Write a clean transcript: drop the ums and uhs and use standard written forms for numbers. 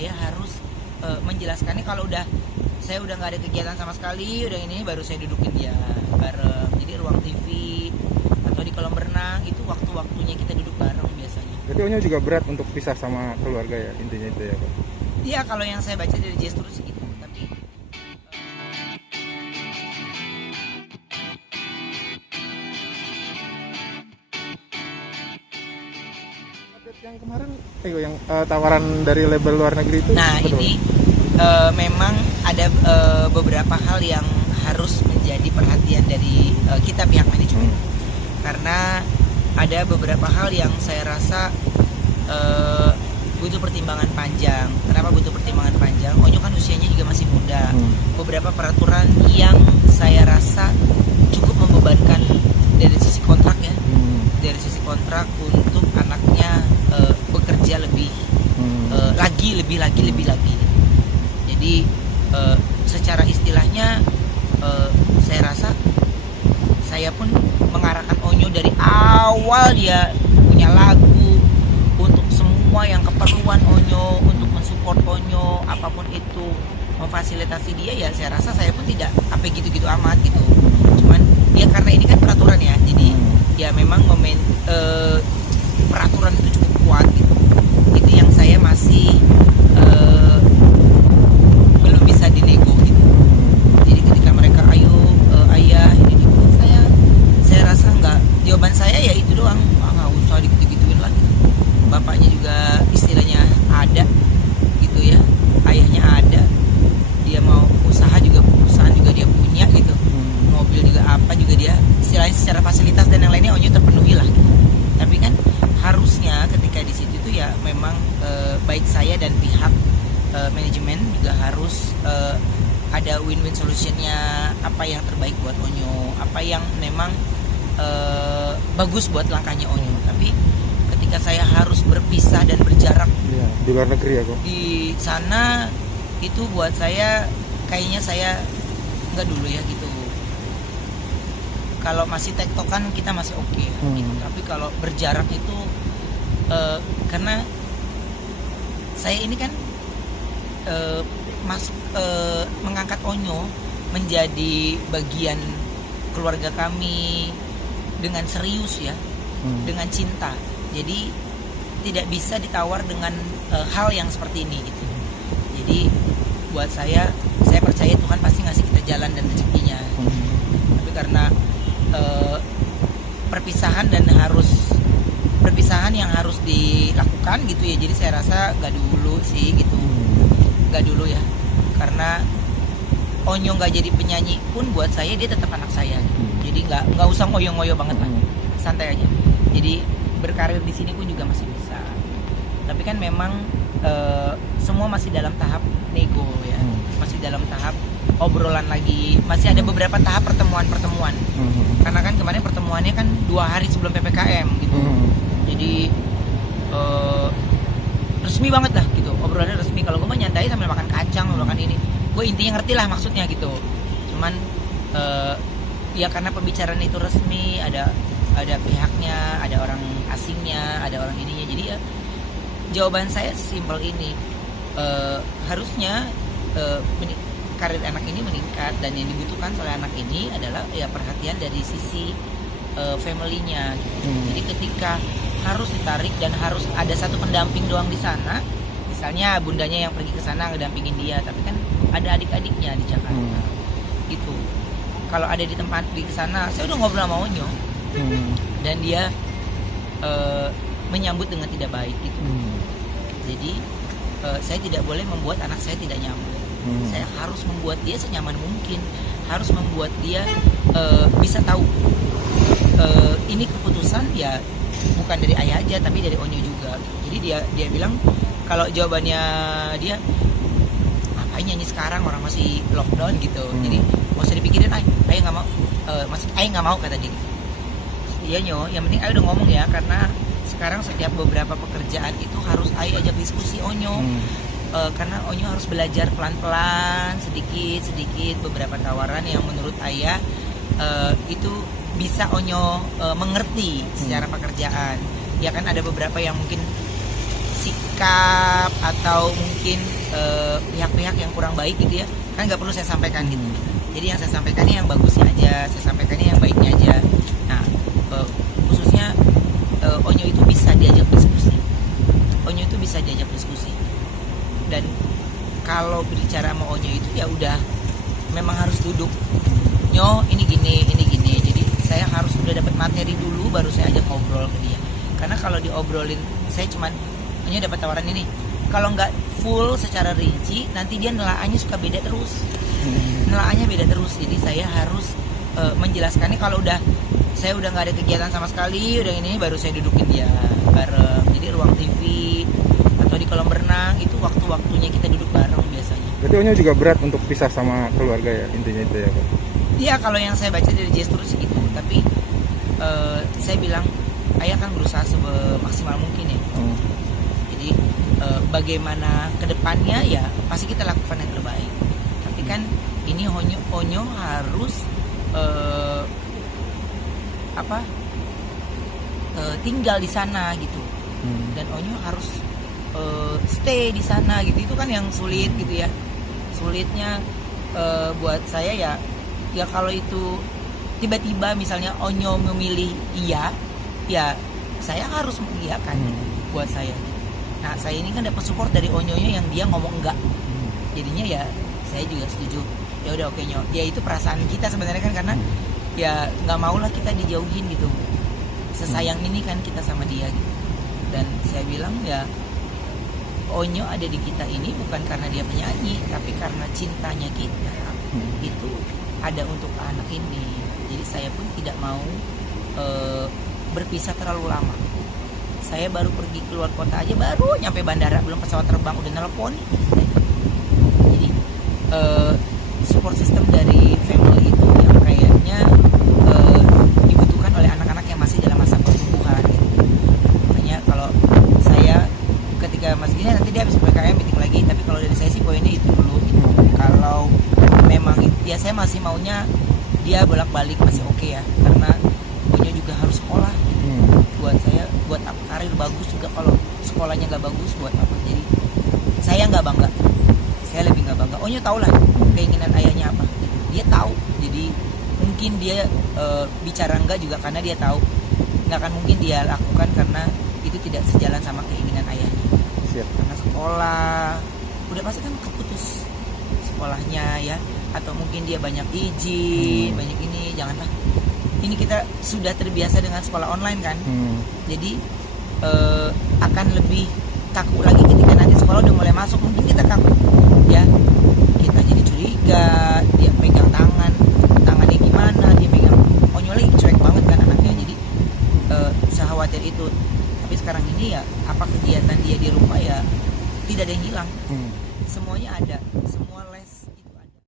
saya harus menjelaskannya kalau saya udah nggak ada kegiatan sama sekali, udah ini baru saya dudukin dia bareng. Jadi ruang TV atau di kolam renang itu waktu-waktunya kita duduk bareng biasanya. Jadi Onyo juga berat untuk pisah sama keluarga ya, intinya itu ya Pak? Iya, kalau yang saya baca dari gestur sih gitu. Tapi update yang kemarin, yang tawaran dari label luar negeri itu. nah betul? ini memang ada beberapa hal yang harus menjadi perhatian dari kita pihak manajemen. Karena ada beberapa hal yang saya rasa butuh pertimbangan panjang. Kenapa butuh pertimbangan panjang? Onyo kan usianya juga masih muda. Beberapa peraturan yang saya rasa cukup membebankan dari sisi kontrak ya. Dari sisi kontrak untuk anaknya bekerja lebih lagi. Jadi secara istilahnya saya rasa saya pun mengarahkan Onyo dari awal dia punya lagu untuk semua yang keperluan Onyo, untuk mensupport Onyo apapun itu, memfasilitasi dia ya. Saya rasa saya pun tidak apa gitu-gitu amat gitu. Cuman dia karena ini kan peraturan ya, jadi ya memang peraturan itu cukup kuat gitu. Itu yang saya masih belum bisa dinego gitu. Jadi ketika mereka ayah ini saya rasa nggak, jawaban saya ya itu doang, nggak usah gitu-gituin lah gitu. Bapaknya juga istilahnya ada gitu ya, ayahnya ada, dia mau usaha juga, perusahaan juga dia punya gitu, mobil juga apa juga dia, istilahnya secara fasilitas dan yang lainnya Onyo terpenuhi lah gitu. Tapi kan harusnya ketika di situ tuh ya memang baik saya dan pihak manajemen juga harus ada win-win solutionnya, apa yang terbaik buat Onyo, apa yang memang bagus buat langkahnya Onyo. Tapi ketika saya harus berpisah dan berjarak ya, di luar negeri ya kok. di sana, itu buat saya kayaknya saya nggak dulu ya gitu. Kalau masih tektokan kita masih oke gitu. Tapi kalau berjarak itu karena saya ini kan mengangkat Onyo menjadi bagian keluarga kami dengan serius ya, dengan cinta. Jadi tidak bisa ditawar dengan hal yang seperti ini gitu. Jadi buat saya percaya Tuhan pasti ngasih kita jalan dan rezekinya. Tapi karena perpisahan yang harus dilakukan gitu ya, jadi saya rasa gak dulu sih gitu, gak dulu ya. Karena Onyo nggak jadi penyanyi pun buat saya dia tetap anak saya. Jadi nggak usah ngoyo-ngoyo banget lah, santai aja. Jadi berkarir di sini pun juga masih bisa. Tapi kan memang semua masih dalam tahap nego ya, masih dalam tahap obrolan lagi, masih ada beberapa tahap pertemuan. Karena kan kemarin pertemuannya kan 2 hari sebelum PPKM gitu. Jadi resmi banget lah gitu, obrolannya resmi. Kalau gue mah nyantai sambil makan kacang, makan ini, gue intinya ngerti lah maksudnya gitu. Cuman ya karena pembicaraan itu resmi, ada pihaknya, ada orang asingnya, ada orang ininya. Jadi ya jawaban saya simpel ini, harusnya karir anak ini meningkat, dan yang dibutuhkan oleh anak ini adalah ya perhatian dari sisi family-nya gitu. Jadi ketika harus ditarik dan harus ada satu pendamping doang di sana, misalnya bundanya yang pergi ke sana ngedampingin dia, tapi kan ada adik-adiknya di Jakarta gitu. Kalau ada di tempat di sana, saya udah ngobrol sama Onyo dan dia menyambut dengan tidak baik gitu. Jadi saya tidak boleh membuat anak saya tidak nyaman. Saya harus membuat dia senyaman mungkin, harus membuat dia bisa tahu ini keputusan ya bukan dari ayah aja tapi dari Onyo juga. Jadi dia bilang kalau jawabannya dia ngapain nyanyi sekarang, orang masih lockdown gitu. Jadi nggak usah dipikirin, ayah nggak mau, ayah nggak mau kata dia. Iya Nyo, yang penting ayah udah ngomong ya, karena sekarang setiap beberapa pekerjaan itu harus ayah ajak diskusi Onyo. Karena Onyo harus belajar pelan-pelan, sedikit beberapa tawaran yang menurut ayah itu bisa Onyo mengerti secara pekerjaan. Ya kan ada beberapa yang mungkin sikap atau mungkin pihak-pihak yang kurang baik gitu ya, kan nggak perlu saya sampaikan gitu. Jadi yang saya sampaikan ini yang bagusnya aja, saya sampaikan ini yang baiknya aja. Nah, khususnya Onyo itu bisa diajak diskusi. Onyo itu bisa diajak diskusi. Dan kalau berbicara sama Onyo itu ya udah memang harus duduk. Nyo, ini gini, ini gini. Jadi saya harus udah dapat materi dulu baru saya ajak ngobrol ke dia. Karena kalau diobrolin, saya cuman Onyo dapat tawaran ini. Kalau nggak full secara rinci, nanti dia nelaannya suka beda terus. Nelaannya beda terus. Jadi saya harus menjelaskannya kalau saya udah nggak ada kegiatan sama sekali, udah ini baru saya dudukin dia bareng. Jadi ruang TV atau di kolam renang itu waktu-waktunya kita duduk bareng biasanya. Berarti Onyo juga berat untuk pisah sama keluarga ya, intinya itu ya Pak? Iya, kalau yang saya baca dari gestur sih gitu. Tapi saya bilang ayah kan berusaha semaksimal mungkin ya. Jadi bagaimana kedepannya ya pasti kita lakukan yang terbaik. Tapi kan ini Onyo harus tinggal di sana gitu. Dan Onyo harus stay di sana gitu. Itu kan yang sulit gitu ya. Sulitnya buat saya ya kalau itu tiba-tiba misalnya Onyo memilih iya, ya saya harus mengiyakan gitu buat saya gitu. Nah, saya ini kan dapat support dari Onyonya yang dia ngomong enggak. Jadinya ya saya juga setuju. Ya udah oke Nyo. Ya itu perasaan kita sebenarnya kan, karena ya nggak mau lah kita dijauhin gitu. Sesayang ini kan kita sama dia gitu. Dan saya bilang ya Onyo ada di kita ini bukan karena dia penyanyi, tapi karena cintanya kita itu ada untuk anak ini. Jadi saya pun tidak mau berpisah terlalu lama. Saya baru pergi keluar kota aja, baru nyampe bandara, belum pesawat terbang udah nelpon. Jadi support system dari family itu yang kayaknya dibutuhkan oleh anak-anak yang masih dalam masa pertumbuhan gitu. Makanya kalau saya ketika masih gini nanti dia habis PKM meeting lagi, tapi kalau dari saya sih poinnya itu dulu gitu. Kalau memang ya saya masih maunya dia bolak-balik masih oke ya, karena Onyo juga harus sekolah gitu. Buat saya, buat karir bagus juga, kalau sekolahnya nggak bagus buat apa. Jadi saya nggak bangga, saya lebih nggak bangga. Onyo tahu lah keinginan ayahnya apa, dia tahu. Jadi mungkin dia bicara enggak juga karena dia tahu nggak akan mungkin dia lakukan karena itu tidak sejalan sama keinginan ayahnya. Siap. Karena sekolah udah pasti kan keputus sekolahnya ya, atau mungkin dia banyak izin, banyak ini. Janganlah, ini kita sudah terbiasa dengan sekolah online kan. Jadi akan lebih kaku lagi ketika nanti sekolah udah mulai masuk. Mungkin kita kaku ya, kita jadi curiga, dia pegang tangannya gimana, dia pegang Onyo lagi cuek banget kan anaknya. Jadi saya khawatir itu. Tapi sekarang ini ya apa kegiatan dia di rumah ya tidak ada yang hilang, semuanya ada, semua